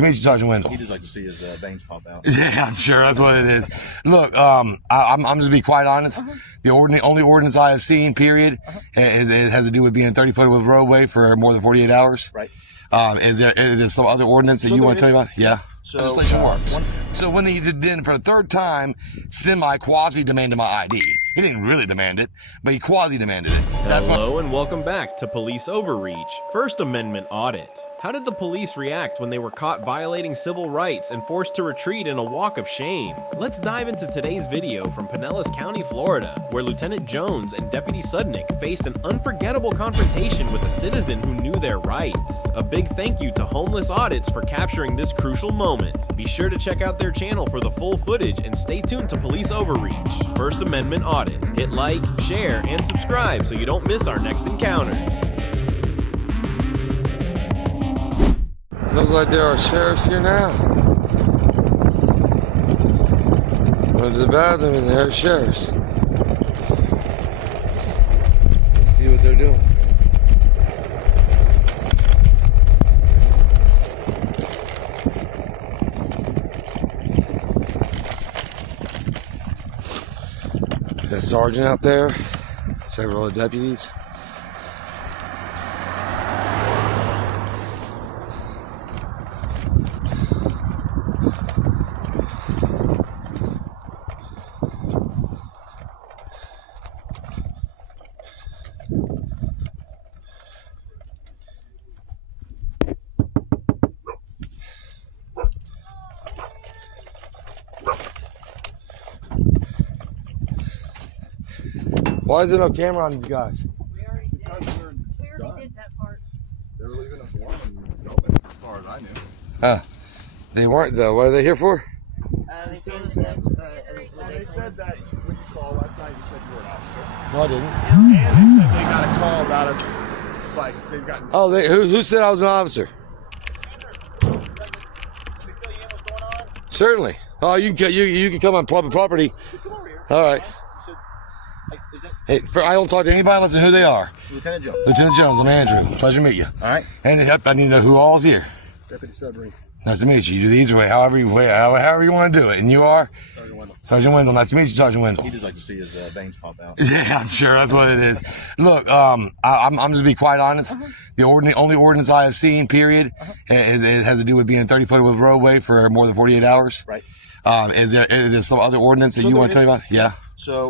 Meet you, Sergeant Wendell. He just like to see his veins pop out. Yeah, I'm sure that's what it is. Look, I'm just to be quite honest. The only ordinance I have seen, period, it has to do with being 30 foot of roadway for more than 48 hours. Right. Is there some other ordinance that you want to tell me about? Yeah. So, legislation works. So when he did for the third time, quasi demanded my ID. He didn't really demand it, but he quasi demanded it. Hello and welcome back to Police Overreach, First Amendment Audit. How did the police react when they were caught violating civil rights and forced to retreat in a walk of shame? Let's dive into today's video from Pinellas County, Florida, where Lieutenant Jones and Deputy Sudnick faced an unforgettable confrontation with a citizen who knew their rights. A big thank you to Homeless Audits for capturing this crucial moment. Be sure to check out their channel for the full footage and stay tuned to Police Overreach, First Amendment Audit. Hit like, share, and subscribe so you don't miss our next encounters. Looks like there are sheriffs here now. Went to the bathroom and there are sheriffs. Let's see what they're doing. Got a sergeant out there, several of the deputies. Why is there no camera on these guys? We already did. We already did that part. They were leaving us alone as far as I knew. They weren't though. What are they here for? They told us that. They said that when you called last night, you said you were an officer. No, I didn't. And they said they got a call about us. Like they've gotten. Oh, who said I was an officer? Certainly. Oh, you can come on public property. Come over here. All right. So, is that Hey, I don't talk to anybody unless I know who they are. Lieutenant Jones? Lieutenant Jones, I'm Andrew. Pleasure to meet you. All right. And I need to know who all's here. Deputy Sudnick. Nice to meet you. You do these way, however you want to do it. And you are? Sergeant Wendell. Sergeant Wendell. Nice to meet you, Sergeant Wendell. He just like to see his veins pop out. Yeah, I'm sure that's what it is. Look, I'm just to be quite honest. The only ordinance I have seen, period, it has to do with being 30 foot of roadway for more than 48 hours. Right. Is there some other ordinance that you want to tell me about? Yeah. So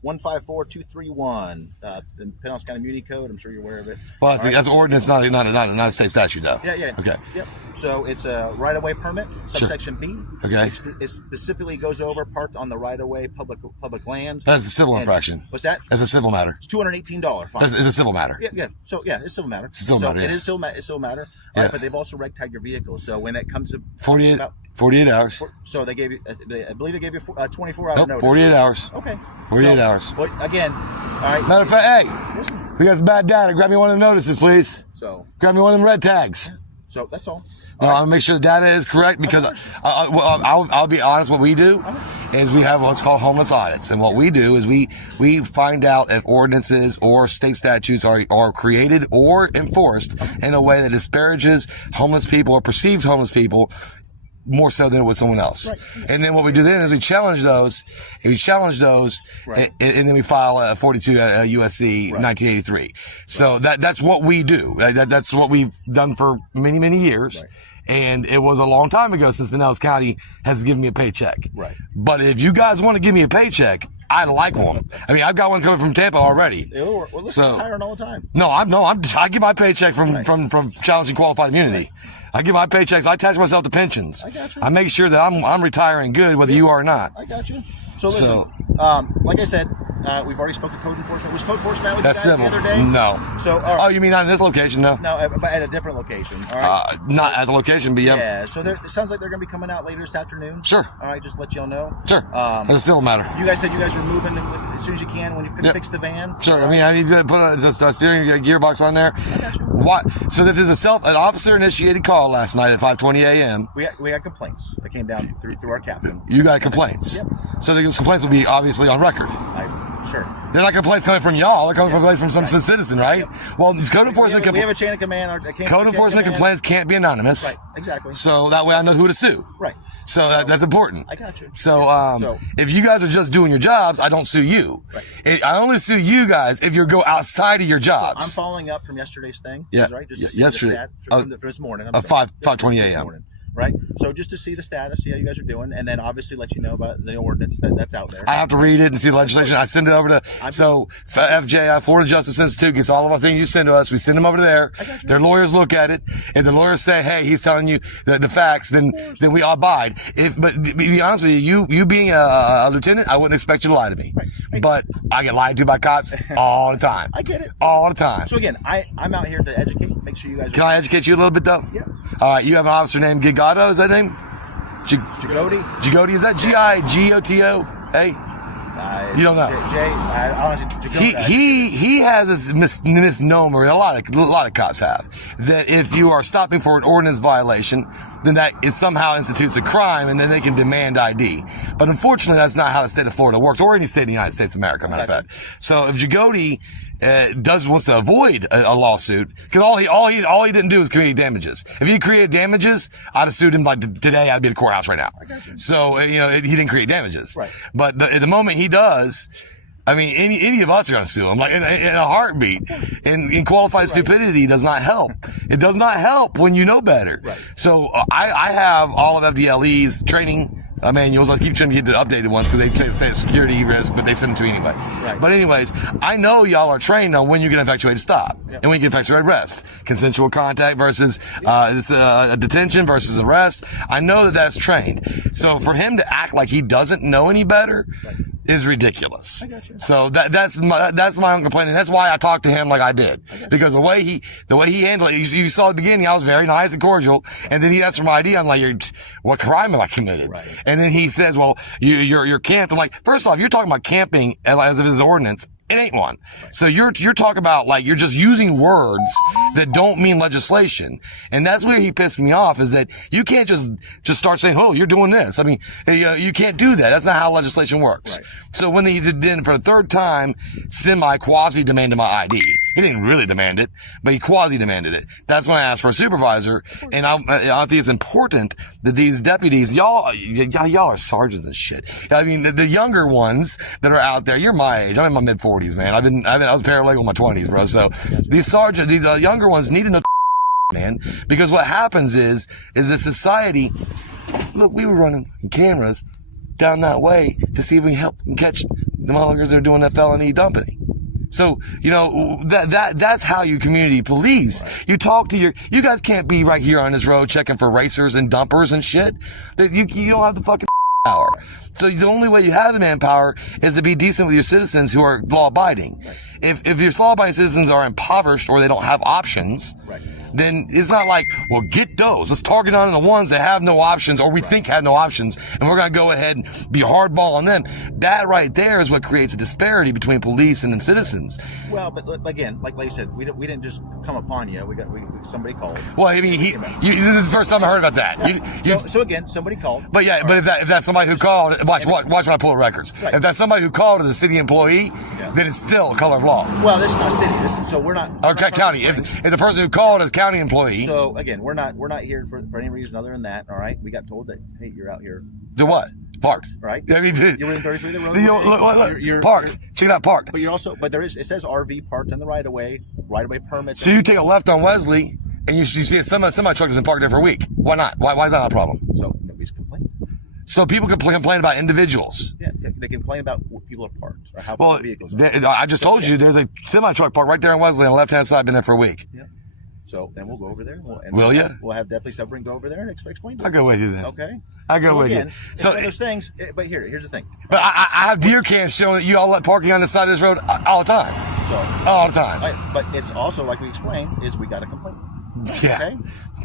154231, the Pinellas County Muni Code. I'm sure you're aware of it. Well, that's an ordinance, not a state statute, though. Yeah. Okay. Yep. So it's a right-of-way permit, subsection B. Okay. It specifically goes over parked on the right-of-way public land. That's a civil infraction. What's that? That's a civil matter. It's $218 fine. It's a civil matter. Yeah. So yeah, it's a civil matter. It's a civil matter. It is it's civil matter. Yeah. But they've also reg tagged your vehicle. So when it comes to 48 hours. So they gave you, I believe they gave you 24 hour notice. 48 hours. Okay. 48 hours. Well, again, all right. Matter of fact, hey, Listen. we got some bad data. Grab me one of the notices, please. So Grab me one of them red tags. that's all. No, I want to make sure the data is correct because I'll be honest. What we do is we have what's called homeless audits, and what we do is we find out if ordinances or state statutes are created or enforced in a way that disparages homeless people or perceived homeless people more so than it was someone else. Right. And then what we do then is we challenge those. Right. and then we file a 42 USC 1983. So that's what we do. That's what we've done for many years. Right. And it was a long time ago since Pinellas County has given me a paycheck. Right. But if you guys want to give me a paycheck, I'd like one. I mean, I've got one coming from Tampa already. Well, listen, So- hiring all the time. I get my paycheck from challenging qualified immunity. I get my paychecks. I attach myself to pensions. I got you. I make sure that I'm retiring good, whether you are or not. I got you. So listen, like I said, we've already spoke to code enforcement. Was code enforcement with you That's guys civil. the other day? No. So all right. Oh, you mean not in this location? No. No, but at a different location. All right. Not at the location, but yeah. Yeah. So it sounds like they're going to be coming out later this afternoon. Sure. All right. Just to let y'all know. Sure. That's a civil matter. You guys said you guys were moving as soon as you can when you can fix the van. Sure. I mean, I need to put a steering gearbox on there. I got you. What? So if there's an officer-initiated call last night at 5:20 a.m. We had complaints that came down through our captain. You got complaints. Yep. So those complaints will be obviously on record. Sure. They're not complaints coming from y'all. They're coming from complaints from some citizen, right? Well, code enforcement. We have a chain of command. Code enforcement complaints can't be anonymous. Right. Exactly. So that way I know who to sue. Right. So that's important. I got you. So if you guys are just doing your jobs, I don't sue you. Right. I only sue you guys if you go outside of your jobs. So I'm following up from yesterday's thing. Yeah. Right. Just to see yesterday. The stat from this morning. 5:20 a.m. Right. So just to see the status, see how you guys are doing, and then obviously let you know about the ordinance that's out there. I have to read it and see the legislation. I send it over to FJI, Florida Justice Institute, gets all of our things you send to us. We send them over to there. Their lawyers look at it. If the lawyers say, "Hey, he's telling you the facts," then we abide. But to be honest with you being a lieutenant, I wouldn't expect you to lie to me. Right. But I get lied to by cops all the time. I get it. All the time. So again, I'm out here to educate. Make sure you guys. Can I educate you a little bit though? Yeah. All right. You have an officer named Gigato. Is that name? Jagoti? Jagoti, is that Gigoto? Hey? You don't know. He has this misnomer, a lot of cops have, that if you are stopping for an ordinance violation, then that it somehow institutes a crime and then they can demand ID. But unfortunately, that's not how the state of Florida works, or any state in the United States of America, matter of fact. So if Jagoti wants to avoid a lawsuit, because all he didn't do was create damages. If he created damages, I'd have sued him like today. I'd be in the courthouse right now. So he didn't create damages. Right. But the moment he does, I mean, any of us are going to sue him, like in a heartbeat. And qualified stupidity does not help. It does not help when you know better. Right. So I have all of FDLE's training manuals. I keep trying to get the updated ones because they say it's security risk, but they send them to me anyway. Right. But anyways, I know y'all are trained on when you get an effectuated stop and when you get effectuated arrest. Consensual contact versus detention versus arrest. I know that that's trained. So for him to act like he doesn't know any better is ridiculous. So that's my own complaint, and that's why I talked to him like I did, because the way he handled it, you saw at the beginning, I was very nice and cordial, and then he asked for my ID. I'm like, what crime have I committed? Right. And then he says, well, you're camped. I'm like, first off, you're talking about camping as if it's an ordinance. It ain't one. So you're talking about like you're just using words that don't mean legislation, and that's where he pissed me off. Is that you can't just start saying, "Oh, you're doing this." I mean, you can't do that. That's not how legislation works. Right. So when he did for the third time, quasi demanded my ID. He didn't really demand it, but he quasi demanded it. That's when I asked for a supervisor, and I think it's important that these deputies, y'all are sergeants and shit. I mean, the younger ones that are out there, you're my age. I'm in my mid 40s, man. I was paralegal in my 20s, bro. So these younger ones need to know, man, because what happens is the society. Look, we were running cameras down that way to see if we can help and catch the motherfuckers that are doing that felony dumping. So, that's how you community police. You talk to you guys can't be right here on this road checking for racers and dumpers and shit. You don't have the fucking power. So the only way you have the manpower is to be decent with your citizens who are law abiding. If your law abiding citizens are impoverished or they don't have options, then it's not like, well, get those. Let's target on the ones that have no options or we think have no options, and we're going to go ahead and be hardball on them. That right there is what creates a disparity between police and citizens. Well, but again, like you said, we didn't just come upon you. Somebody called. Well, I mean, this is the first time I heard about that. So again, somebody called. But yeah, but if that's somebody who called, watch when I pull the records. Right. If that's somebody who called as a city employee, then it's still a color of law. Well, this is not city. So we're not. Or county. If the person who called is county employee. So again, we're not here for any reason other than that. All right, we got told that, hey, you're out here. Do what? Parked. Right. I mean, you're within 30 feet of the road. You're parked. Check it out, parked. But it says RV parked in the right of way permits. So you take a left on Wesley, and you see a semi truck has been parked there for a week. Why not? Why is that not a problem? So nobody's complaining. So people can complain about individuals. Yeah, they complain about what people are parked or how vehicles are. I just told you there's a semi truck parked right there on Wesley on the left hand side. Been there for a week. Yeah. So then we'll go over there. Will you? We'll have Deputy Sudnick go over there and explain to you. I'll go with you then. Okay. I'll go with you. So those things. But here's the thing. But I have deer cams showing that you all let parking on the side of this road all the time. All the time. Right, but it's also, like we explained, is we got to complain. Yeah. Okay?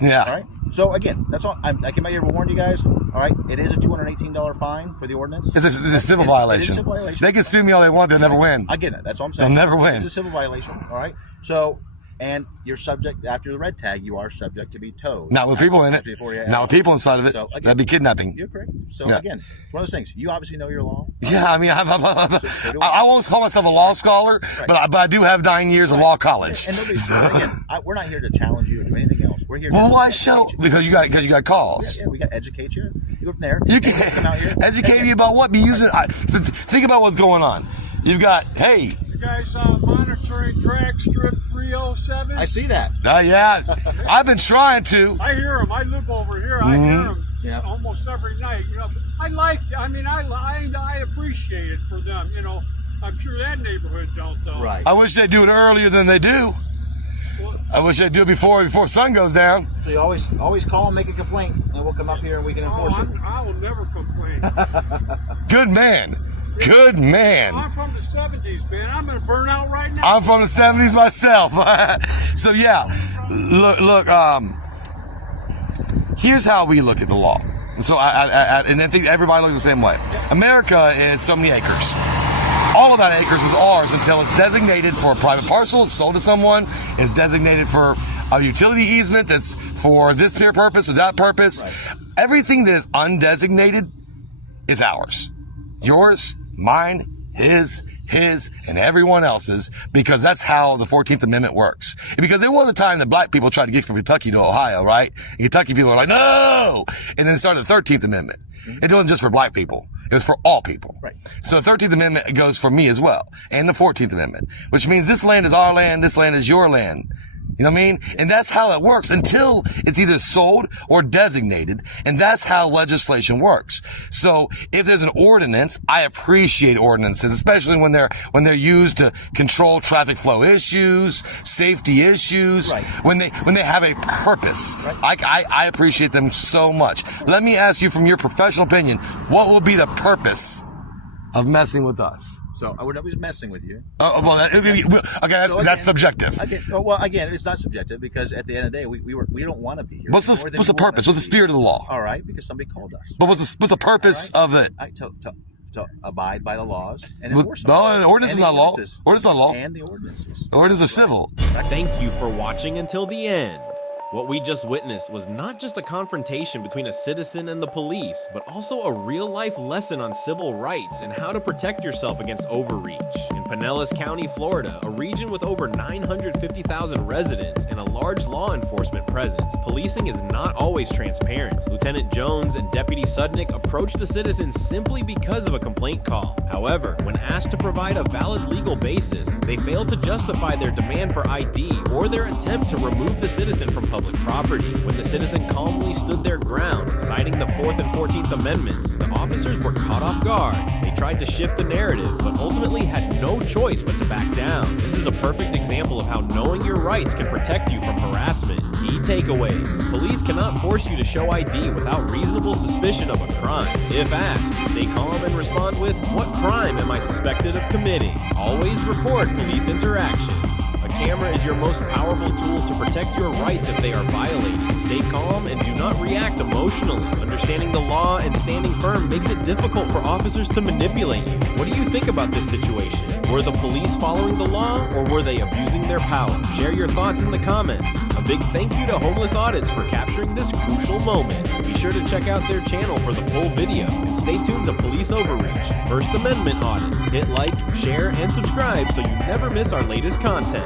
Yeah. All right. So again, that's all. I came out here to warn you guys. All right. It is a $218 fine for the ordinance. It's a civil violation. It is a civil violation. They can sue me all they want. They'll never win. I get it. That's all I'm saying. They'll never win. It's a civil violation. All right. So And you're subject, after the red tag, you are subject to be towed. Not with people in it. After 48 Not with people inside of it. So, again, That'd be kidnapping. You're correct. So Yeah. again, it's one of those things. You obviously know your law. Yeah, I mean, So do I won't call myself a law scholar, Right. but I do have 9 years of law college. And nobody, again, we're not here to challenge you or do anything else. We're here to Well, why educate show? you. Because you got calls. Yeah, we got to educate you. You go from there. You Then come out here. can educate me about what? Be using. Think about what's going on. You've got, hey, You guys monitoring drag strip 307? I see that. yeah, I've been trying to. I hear them. I live over here. I hear them Yeah. almost every night. You know, I appreciate it for them. You know, I'm sure that neighborhood don't though. Right. I wish they'd do it earlier than they do. I wish they'd do it before sun goes down. So you always call and make a complaint, and we'll come up here and we can enforce it. I will never complain. Good man. Good man. I'm from the 70s, man. I'm gonna burn out right now. I'm from the 70s myself. So yeah, look. Here's how we look at the law. So and I think everybody looks the same way. America is so many acres. All of that acres is ours until it's designated for a private parcel, it's sold to someone, it's designated for a utility easement that's for this purpose or that purpose. Right. Everything that is undesignated is ours. Yours, mine, his, and everyone else's, because that's how the 14th Amendment works. Because there was a time that black people tried to get from Kentucky to Ohio, right? And Kentucky people were like, no! And then started the 13th Amendment. It wasn't just for black people. It was for all people. Right. So the 13th Amendment goes for me as well. And the 14th Amendment, which means this land is our land, this land is your land. You know what I mean? And that's how it works until it's either sold or designated. And that's how legislation works. So if there's an ordinance, I appreciate ordinances, especially when they're used to control traffic flow issues, safety issues, right. when they have a purpose. Right. I appreciate them so much. Let me ask you, from your professional opinion, what will be the purpose of messing with us? So I would always messing with you. That's subjective. Again, it's not subjective because at the end of the day, we don't want to be here. What's the purpose? What's the spirit of the law? All right, because somebody called us. But what's the purpose of it? To abide by the laws and enforce them. No, an ordinance is not law. Ordinance is not law. And the ordinances. Ordinances are civil. Thank you for watching until the end. What we just witnessed was not just a confrontation between a citizen and the police, but also a real-life lesson on civil rights and how to protect yourself against overreach. In Pinellas County, Florida, a region with over 950,000 residents and a large law enforcement presence, policing is not always transparent. Lieutenant Jones and Deputy Sudnick approached a citizen simply because of a complaint call. However, when asked to provide a valid legal basis, they failed to justify their demand for ID or their attempt to remove the citizen from public property. When the citizen calmly stood their ground, citing the Fourth and 14th Amendments, the officers were caught off guard. They tried to shift the narrative, but ultimately had no choice but to back down. This is a perfect example of how knowing your rights can protect you from harassment. Key takeaways: police cannot force you to show ID without reasonable suspicion of a crime. If asked, stay calm and respond with, "What crime am I suspected of committing?" Always record police interactions. A camera is your most powerful tool to protect your rights if they are violated. Stay calm and do not react emotionally. Understanding the law and standing firm makes it difficult for officers to manipulate you. What do you think about this situation? Were the police following the law, or were they abusing their power? Share your thoughts in the comments. A big thank you to Homeless Audits for capturing this crucial moment. Be sure to check out their channel for the full video, and stay tuned to Police Overreach, First Amendment Audit. Hit like, share, and subscribe so you never miss our latest content.